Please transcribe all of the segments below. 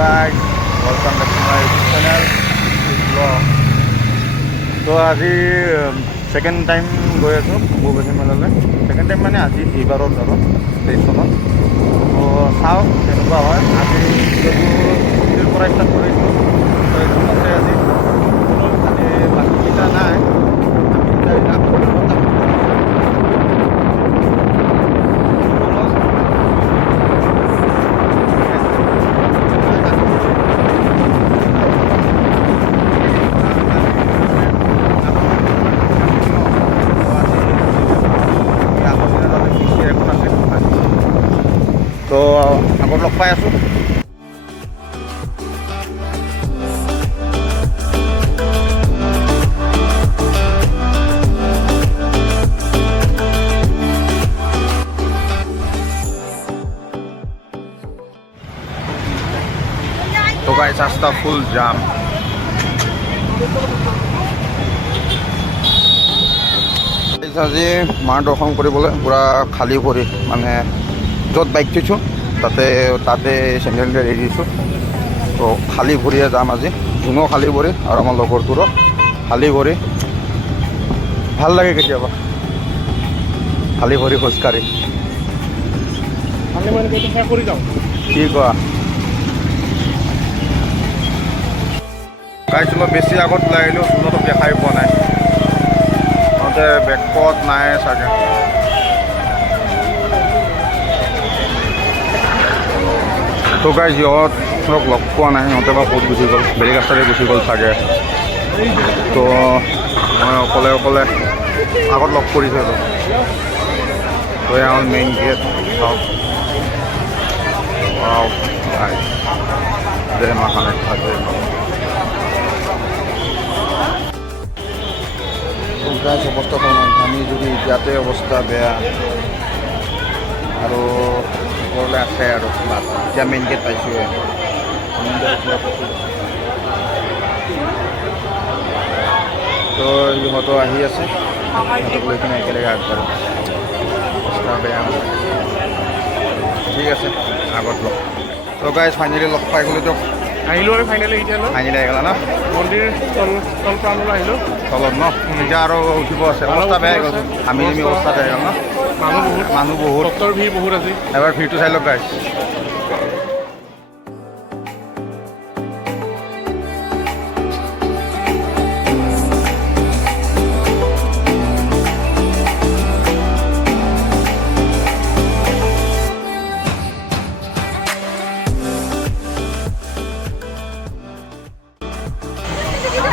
guys, welcome back to my YouTube channel. So আজি second time গৈ আছোঁ অম্বুবাচী মেলালৈ. Second time মানে আজি এইবাৰত আৰু 23 তো চাওঁ কেনেকুৱা হয়. আজি ভিডিঅ'টোৰ পৰা ষ্টাৰ্ট কৰিছোঁ. তো এইখনতে আজি বাকীকেইটা নাই. তো আগত লগ পাই আছোঁ. তো গাইস রাস্তা ফুল জাম. আজি মাৰ দৰ্শন কৰিবলৈ পুৰা খালী ভৰি মানে য'ত বাইক থৈছোঁ তাতে চেণ্ডেল এৰি দিছোঁ. তো খালী ভৰিয়ে যাম আজি. জুনো খালী ভৰি আৰু আমাৰ লগৰটোৰো খালী ভৰি. ভাল লাগে কেতিয়াবা খালী ভৰি খোজকাঢ়ি. কি কোৱা গাইছ? অলপ বেছি আগত ওলাই আহিলোঁ. জুনতো দেখাই পোৱা নাই. তহঁতে বেকত নাই চাগে. তো গাইজ সিহঁতক লগ পোৱা নাই. সিহঁতে বা ক'ত গুচি গ'ল, বেলেগ ৰাস্তাৰে গুচি গ'ল চাগে. তো মই অকলে আগত লগ কৰিছিলোঁ. তো এয়া হ'ল মেইন গেট. চাওক জয় মা কামাখ্যা, জয় মা. গাইজ অৱস্থা আমি যদি ইয়াতে অৱস্থা বেয়া আৰু ওপৰলৈ আছে আৰু এতিয়া মেইন গেট পাইছোঁহে. তো ইহঁতো আহি আছে. সিহঁতক লৈ কিনে একেলগে আগবাঢ়ো. অৱস্থা বেয়া মানে. ঠিক আছে আগত লগ. তো গাইজ ফাইনেলি লগ পাই গ'লো. তো আহিলোঁ আৰু ফাইনেলি ফাইনেলি আহি গ'লা ন? মন্দিৰ তল প্ৰাণলৈ আহিলোঁ তলত ন? এতিয়া আৰু উঠিব আছে. অৱস্থা বেয়া হৈ গ'ল. আমি অৱস্থা বেয়া হৈ গ'ল ন? মানুহ বহুত ডক্টৰ ভিৰ বহুত আজি. এবাৰ ভিৰটো চাই লওক গাইজ.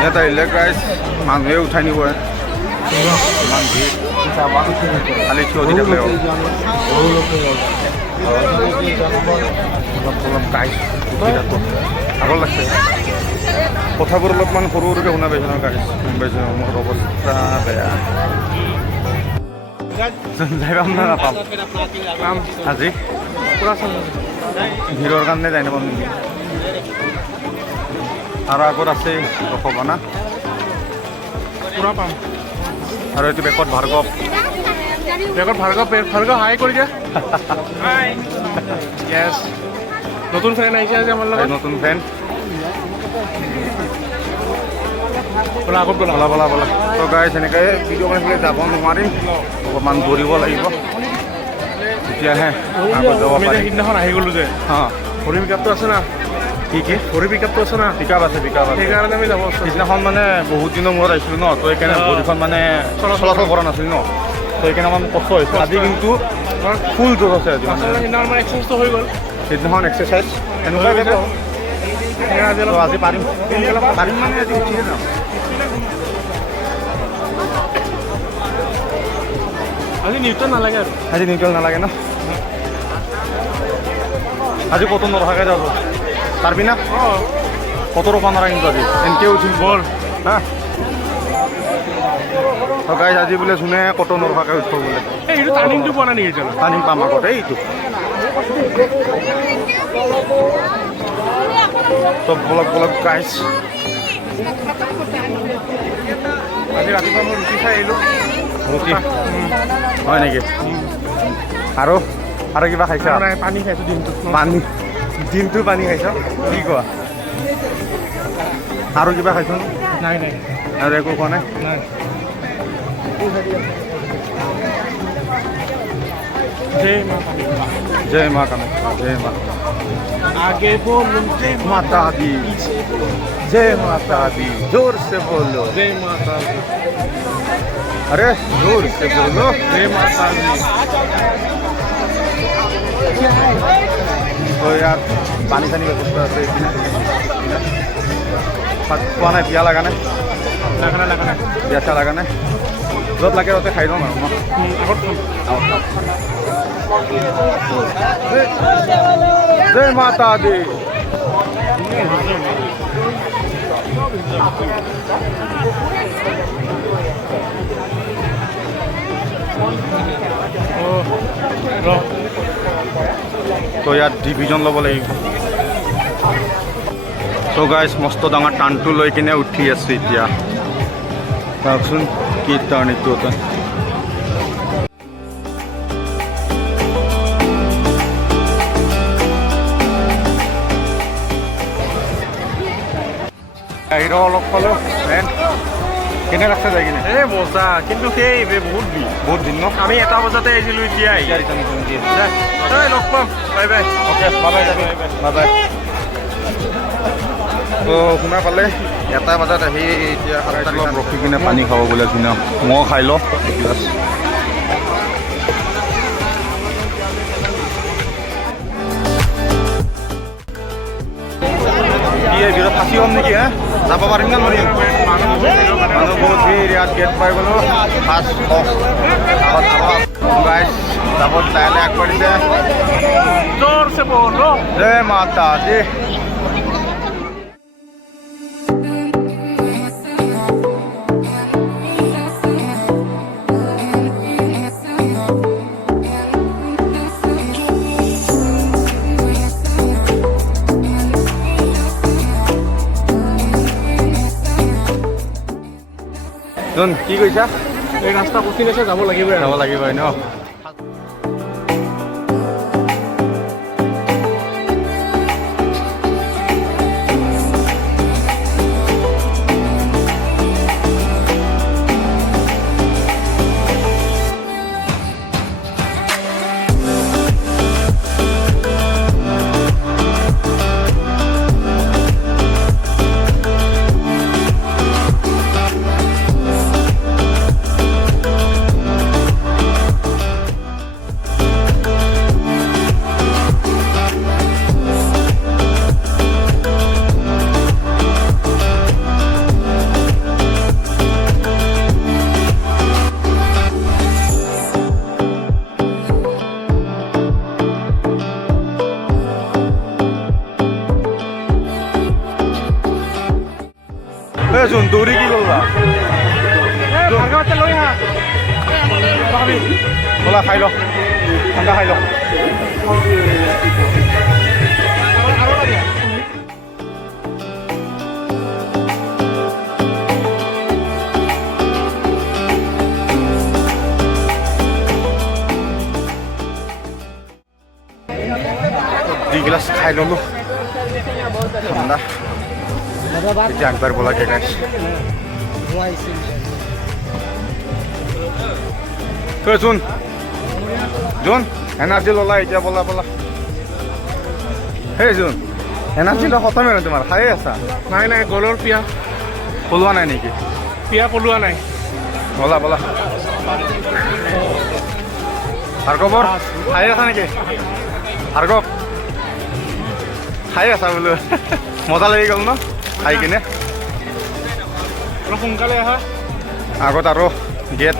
ইয়াত আহিলে গাইজ মানুহে উঠাই নিব. ইমান ভিৰ খালি থিয় দি থাকিলে অলপ গাইজ আগত লাগছে. কথাবোৰ অলপমান সৰু সৰুকৈ শুনা পাইছোঁ ন গাইজ? গম পাইছোঁ মোৰ অৱস্থা বেয়া. যাই পাম না নাপাম আজি? ভিৰৰ কাৰণে যাই নাপাম নেকি? আৰু আগত আছে ৰখবা পূৰা পাম. আৰু এইটো বেকত ভাৰ্গৱ হাই কৰি দিয়া. য়েছ, নতুন ফ্ৰেণ্ড আহিছে আজি আমাৰ লগত. নতুন ফ্ৰেণ্ড. ব'লা আগত ব'লা. বলা. তো গাইজ এনেকৈ ভিডিঅ' বনাই যাব নোৱাৰিম. অকণমান দৌৰিব লাগিব. তেতিয়াহে আগত যাব আমি যে পাৰিম. সিদিনাখন আহি গ'লোঁ যে, অঁ ভৰি পিকআপটো আছে না? কি ভৰি পিকআপটো আছে না? পিকআপ আছে. সেইকাৰণে আমি যাব সিদিনাখন মানে বহুত দিনৰ মূৰত আহিছিলোঁ ন? তো সেইকাৰণে ভৰিখন মানে চলাচল কৰা নাছিল ন? তো সেইকাৰণে আমাৰ কষ্ট হৈছে. আজি কিন্তু ফুল জোৰ আছে আজি মানে. সিদিনাখন মানে এক্সাৰচাইজটো হৈ গ'ল. সিদিনাখন এক্সাৰচাইজ এনেকুৱাই যাব. আজি পাৰিম মানে আজি উঠিয়ে যাম. আজি নিউটন নালাগে আৰু. আজি নিউট্ৰেল নালাগে ন? আজি কত নৰখাকৈ যাব পারবি না? কত রকম নরা কিন্তু আজি এনকে উঠিল বল হ্যাঁ. গাইজ আজি বোলে যোনে কত নৰখাকৈ উঠিব বোলে. এইটো টাৰ্ণিংটো পোৱা নাই নেকি এতিয়া? টাৰ্ণিং পাম আগত এইটো. তো বলক গাইজ. আজি ৰাতিপুৱা মই ৰুটি খাই আহিলোঁ. ৰুটি হয় নেকি? আৰু কিবা খাইছা? নাই, পানী খাইছোঁ দিনটো. পানী দিনটো পানী খাইছ কি কোৱা আৰু কিবা খাইছ নাই নাই আৰু একো খোৱা নাই নাই जय माता दी जय माँ कामाख्या जय माँ आगे बोलो जय माता दी पीछे बोलो जय माता दी जोर से बोलो जय माता दी अरे जोर से बोलो जय माता दी तो यार पानी सानी व्यवस्था আছে এইপিনে ভাত খোৱা নাই পিয়া লগা নাই लगाना लगाना পিয়াচা লগা নাই য'ত লাগে ততে খাই ল'ম আৰু ন আগত जय माता दी তো ইয়াত ডিভিজন ল'ব লাগিব তো গাইজ মস্ত ডাঙৰ টানটো লৈ কিনে উঠি আছো এতিয়া চাওকচোন কি টাৰ্ণ এইটো এটা আহিব অলপ পালো কেনে লাগছে যাই কিনে এই মজা কিন্তু সেই বহুত ভিৰ বহুত দিন ন আমি 1 বজাতে আহিছিলোঁ এতিয়া লগ পাম bye bye okay bye bye bye তো শুনা পালে 1 বজাত আহি এতিয়া অলপ ৰখি কিনে পানী খাব বোলে ধুনীয়া ময়ো খাই লওঁ এগিলাচ কি ভিতৰত ফাঁচি হ'ম নেকি হে যাব পাৰিম নে নোৱাৰিম মানুহ বহুত ভিৰ ইয়াত গেট পাই গ'লো ফাৰ্ষ্ট গাইজ যাবত লাহে আগবাঢ়িছে जोर से बोलो जय माता दी কি কৈছা এই ৰাস্তা কঠিন আছে যাব লাগিবই যাব লাগিবই ন যোন দৌৰি কি কৰিবা লৈ আহা ব'লা খাই ল ঠাণ্ডা খাই ল দুই গিলাচ খাই ল'লো ঠাণ্ডা এতিয়া একবাৰ ব'লাকে গাইছ জোন জোন এনাৰ্জি ল'লা এতিয়া ব'লা ব'লা সেই জোন এনাৰ্জিটো খতমে নাই তোমাৰ খায়ে আছা নাই নাই গলৰ পিয়া পলোৱা নাই নেকি পিয়া পলোৱা নাই ব'লা ব'লা ভাৰ্গৱৰ খাই আছা নেকি ভাৰ্গৱ খাই আছা বোলো মজা লাগি গ'ল ন খাই কিনে অলপ সোনকালে আহা আগত আৰু গেট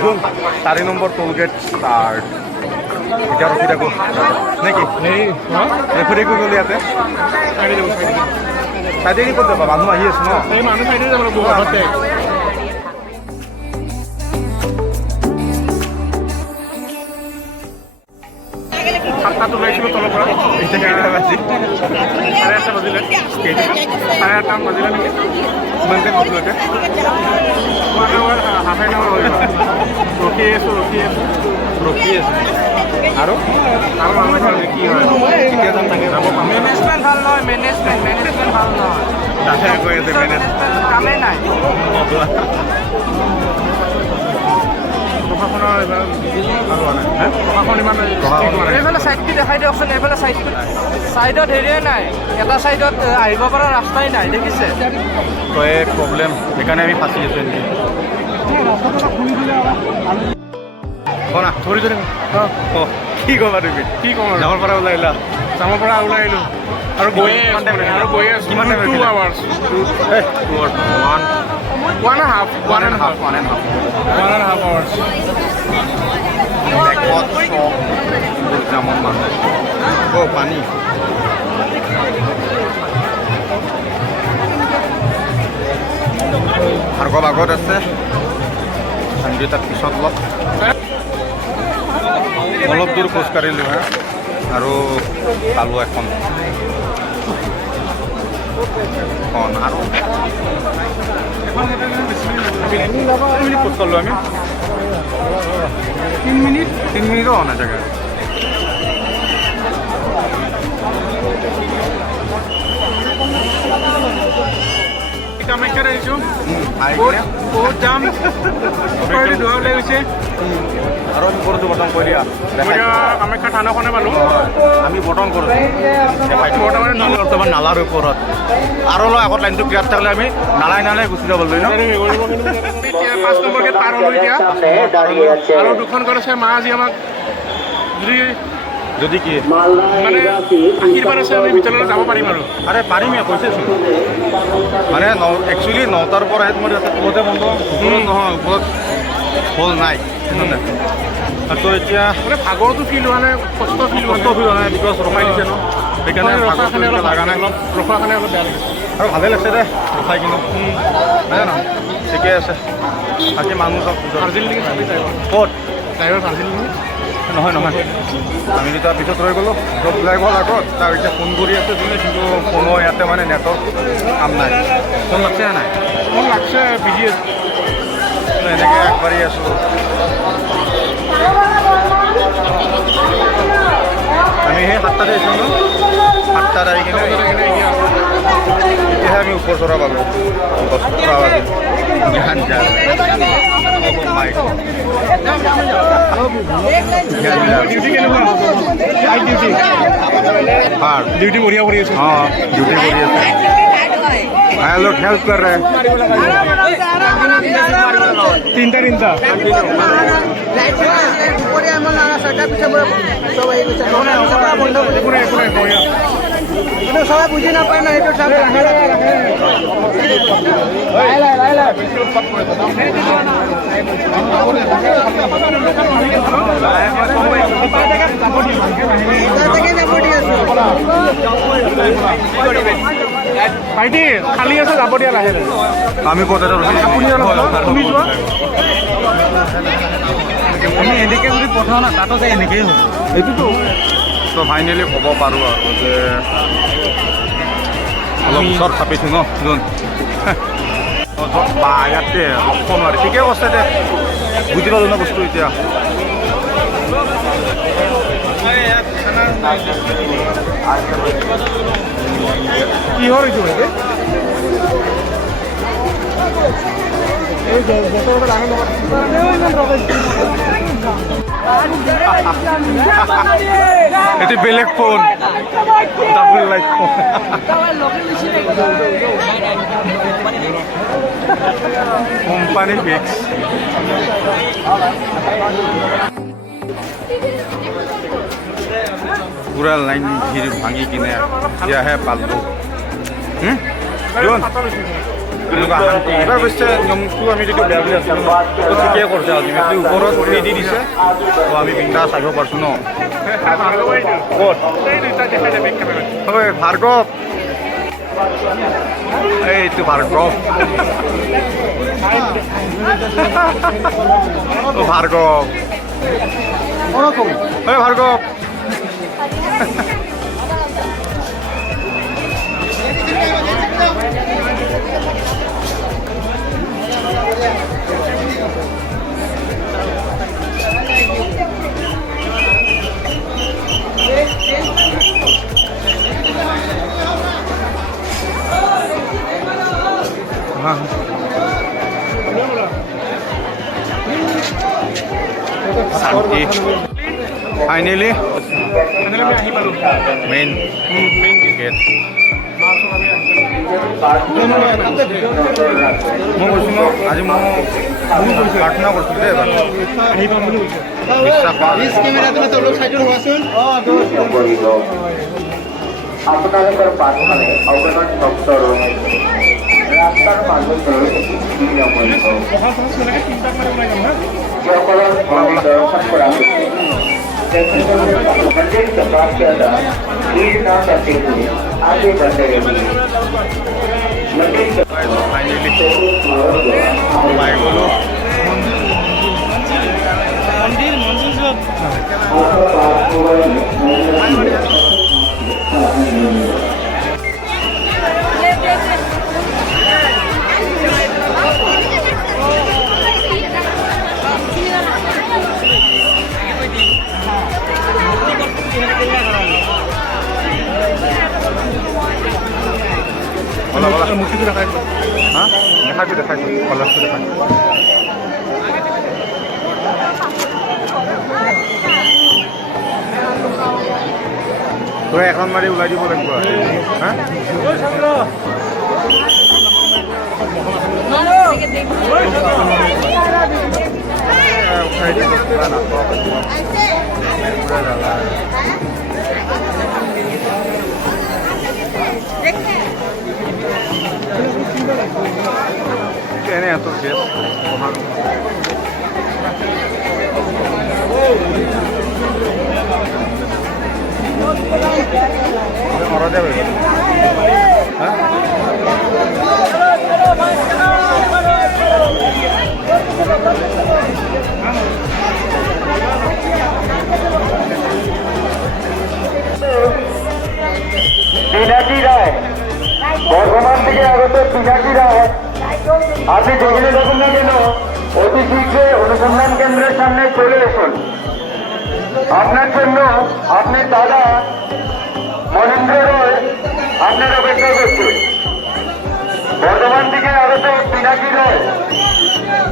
জোন 4 নম্বৰ টোল গেট ষ্টাৰ্ট এতিয়া ৰখি থাকোঁ নেকি ৰেফাৰী গ'ল ইয়াতে চাইডেদি ক'ত যাবা মানুহ আহি আছো ন এই মানুহ চাইডে যাব লাগিব আগতে সাতটাত ওলাইছিলোঁ তলৰ পৰা এতিয়া কেইটা বাজি 8:30 বাজিলে 8:30 বাজিলে নেকি ইমানকৈ ক'লোতে হাফ এন আৱাৰ হৈ গ'ল ৰখি আছোঁ ৰখি আছে আৰু আৰু মানুহ কি হয় কেতিয়া যাম তাকে যাব পাম মেনেজমেণ্ট ভাল নহয় মেনেজমেণ্ট ভাল নহয় তাকে কৈ আছে মেনেজ কামেই নাই প্ৰশাসনৰ এইবাৰ ভাল হোৱা নাই প্ৰশাসন ইমান strict হোৱা নাই। এইফালে ছাইডটো দেখাই দিয়কচোন এইফালে ছাইডত হেৰিয়ে নাই এটা ছাইডত আহিব পৰা ৰাস্তাই নাই দেখিছে তো এই প্ৰব্লেম সেইকাৰণে আমি ফাঁচি আছোঁ এনেকৈ শুনা ধৰি কি ক'বা তুমি কি ক'ম আৰু ডাঙৰ পৰা ওলাই আহিলা জামৰ পৰা ওলাই আহিলোঁ আৰু গৈয়ে আছোঁ কিমান টাইম 2 hours 1.5 hours জামৰ মানুহ পানী ভাৰ্গৱ আগত আছে আমি তাত পিছত অলপ দূৰ খোজকাঢ়িলোঁ হা আৰু পালোঁ এখন আৰু খোজ কাঢ়লোঁ আমি 3 মিনিটো হোৱা নাই চাগে কামাখ্যাত আহিছোঁ বহুত যাম ধোৱা ওলাই গৈছে আৰু আমি কৰোঁতো বৰ্তমান কৰি দিয়া কামাখ্যা থানাখনে পালোঁ আমি বৰ্তমান কৰোঁ বৰ্তমান নালাৰ ওপৰত আৰু অলপ আগত লাইনটো ক্লিয়াৰ থাকিলে আমি নালাই গুচি যাব লাগিব ন 5 নম্বৰ গেট পাৰ হ'লোঁ এতিয়া আৰু দুখন ঘৰ আছে মা আজি আমাক যদি কি মানে আশীৰ্বাদ আছে আমি ভিতৰলৈ যাব পাৰিম আৰু আৰে পাৰিমেই কৈছেচোন মানে একচুৱেলি 9টাৰ পৰা তোমাৰ ওপৰতে বন্ধ ওপৰত নহয় ওপৰত হল নাই আৰু তো এতিয়া মানে ভাগৰটো ফিল হোৱা নাই কষ্ট ফিল হোৱা নাই বিকজ ৰখাই দিছে ন সেইকাৰণে ৰখাখানে অলপ লগা নাই ৰখাখানে অলপ বেয়া লাগিছে আৰু ভালেই লাগিছে দে ৰখাই কিনো নাই ন ঠিকে আছে বাকী মানুহ চব ভাৰ্জিল নেকি চাবি ক'ত ড্ৰাইভাৰ ভাৰ্জিল নেকি নহয় আমি যেতিয়া পিছত ৰৈ গ'লোঁ চব ওলাই গ'ল আগত তাৰ এতিয়া ফোন কৰি আছে যোনে কিন্তু ফোনো ইয়াতে মানে নেটৱৰ্ক কাম নাই ফোন লাগছে নে নাই মোক লাগছে বিজি আছে এনেকৈ আগবাঢ়ি আছোঁ আমি সেই 7টাতে আহিছোঁ ন 7টাত আহি কিনে এতিয়াহে আমি ওপৰ চৰা পালোঁ 10টা বাজিল জ্ঞান যাৰ ডিউটি কেনেকুৱা নাইট ডিউটি ডিউটি বঢ়িয়া কৰি আছোঁ हाँ ड्यूटी करी है आया लोग हेल्प कर रहे हैं তিনিটা সবাই বুঝি নাপায় না এইটো ভাইটি খালী আছে যাব দিয়া লাহে লাহে আমি কোথায় তুমি যোৱা আমি এনেকৈ যদি পঠাওঁ না তাতো যায় এনেকেই হ'ব এইটোতো তো ফাইনেলি ক'ব পাৰোঁ আৰু যে অলপ ওচৰত চাপিছোঁ ন যোন বা ইয়াতে ৰখিব নোৱাৰি ঠিকে কৈছে দে বুজি পালোঁ ন বস্তু এতিয়া কিহৰ এইটো ভাইটি এইটো বেলেগ phone double light phone company fix পুৰা লাইন ভিৰ ভাঙি কিনে এতিয়াহে পালোঁ এনেকুৱা শান্তি এইবাৰ অৱশ্যে নিয়মটো আমি যদি বেয়া বুলি আছিলোঁ তো ঠিকেই কৰিছে আল্টিমেটলি ওপৰত কৰি দি দিছে তো আমি বিন্দাছ চাব পাৰছোঁ ন ক'ত ঐ ভাৰ্গৱ এইটো ভাৰ্গৱ ও ভাৰ্গৱ ঐ ভাৰ্গৱ শান্তি ফাইনেলি আমি আহি পালোঁ মেইন মেইন গেট মই কৈছোঁ আজি মই প্ৰাৰ্থনা কৰিছিলোঁ দেই এবাৰ আহি পাম বুলি কৈছোঁ বিশ্বাস কৰা আপোনালোকৰ পাছফালে অগণন ভক্ত ৰৈ আছে ৰাস্তাৰ মাজতে নিৰাময় হওক যিসকলৰ ভক্তি দৰ্শন কৰা হৈছে তেখেতলোকে মন্দিৰ চকাটা ভিৰ না करते हुए आगे बढ़ते रहिए मंदिर ফাইনেলি পাই গ'লোঁ মূৰ্তিটো দেখাই হা দেখাইছোঁ কলেজটো দেখাইছোঁ তই এখন মাৰি ওলাই দিব লাগিব হা উঠাই দিম পুৰা নাটক পুৰা জ্বালা এনে এত বেশ মরা যাবে হ্যাঁ পিনাকি রায় বর্ধমান থেকে আগত পিনাকি রায় আপনি যেখানে দেখুন না কেন অতি শীঘ্রই অনুসন্ধান কেন্দ্রের সামনে চলে আসুন আপনার জন্য আপনি দাদা মনেন্দ্র রয় আপনার অপেক্ষা করছে বর্ধমান থেকে আগত পিনাকি রায়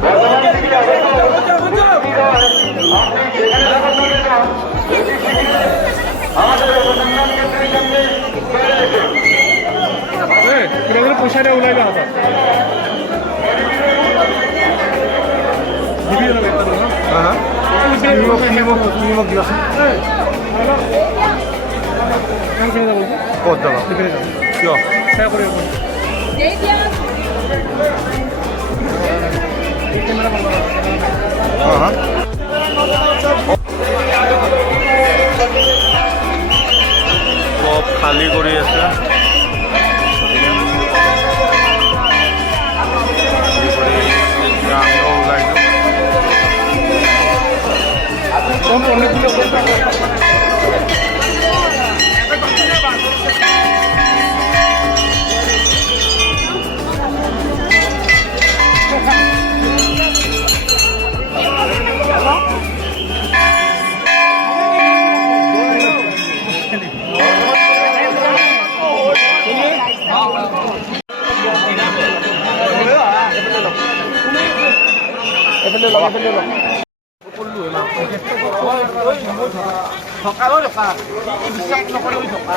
বর্ধমান থেকে আগত পিনাকি রায় আপনি যেখানে দেখুন না কেন অতি শীঘ্রই আমাদের অনুসন্ধান কেন্দ্রের সামনে চলে আসুন কিবা পইচা দিয়া ওলাই যোৱা হাতত দিবি অলপ এটা নহয় হা হা নিমখ দিবাচোন ক'ত যাবা কিয় সেয়া কৰি হা হা চব খালী কৰি আছে ওলাই সকালো দেখা বিশ্বাস নকৰিও থকা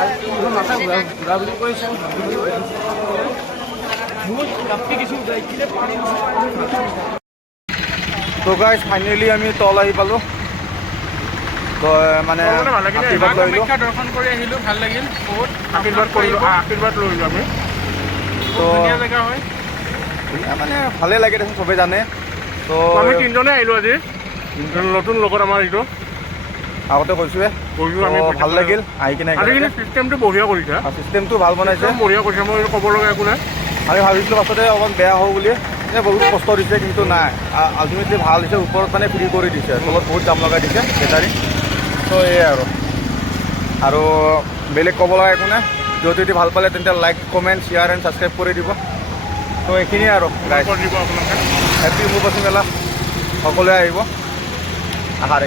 মাথা ঘূৰা বুলি কৈছে তো গাইজ ফাইনেলি আমি তল আহি পালোঁ তো মানে আশীৰ্বাদ লৈলোঁ দৰ্শন কৰি আহিলোঁ ভাল লাগিল বহুত আশীৰ্বাদ কৰিলোঁ আশীৰ্বাদ লৈলোঁ আমি তো ধুনীয়া জেগা হয় মানে ভালে লাগে দেখোন চবেই জানে তো আমি তিনিজনে আহিলোঁ আজি নতুন লগত আমাৰ এইটো আগতে কৈছোঁৱে কৰিলোঁ আমি ভাল লাগিল আহি কিনে আজি কিন্তু চিষ্টেমটো বঢ়িয়া কৰিছে চিষ্টেমটো ভাল বনাইছে একদম বঢ়িয়া কৰিছে মই ক'ব লগা একো নাই আমি ভাবিছিলোঁ পাছতে অকণ বেয়া হ'ব বুলি এনে বহুত কষ্ট দিছে কিন্তু নাই আল্টিমেটলি ভাল হৈছে ওপৰত মানে ফ্ৰী কৰি দিছে তলত বহুত দাম লগাই দিছে বেটাৰী তো এয়াই আৰু বেলেগ ক'ব লগা একো নাই যদি ভাল পালে তেন্তে like comment share and subscribe কৰি দিব তো এইখিনিয়ে আৰু দিব আপোনালোকে হেপী অম্বুবাচী মেলা সকলোৱে আহিব আহাৰ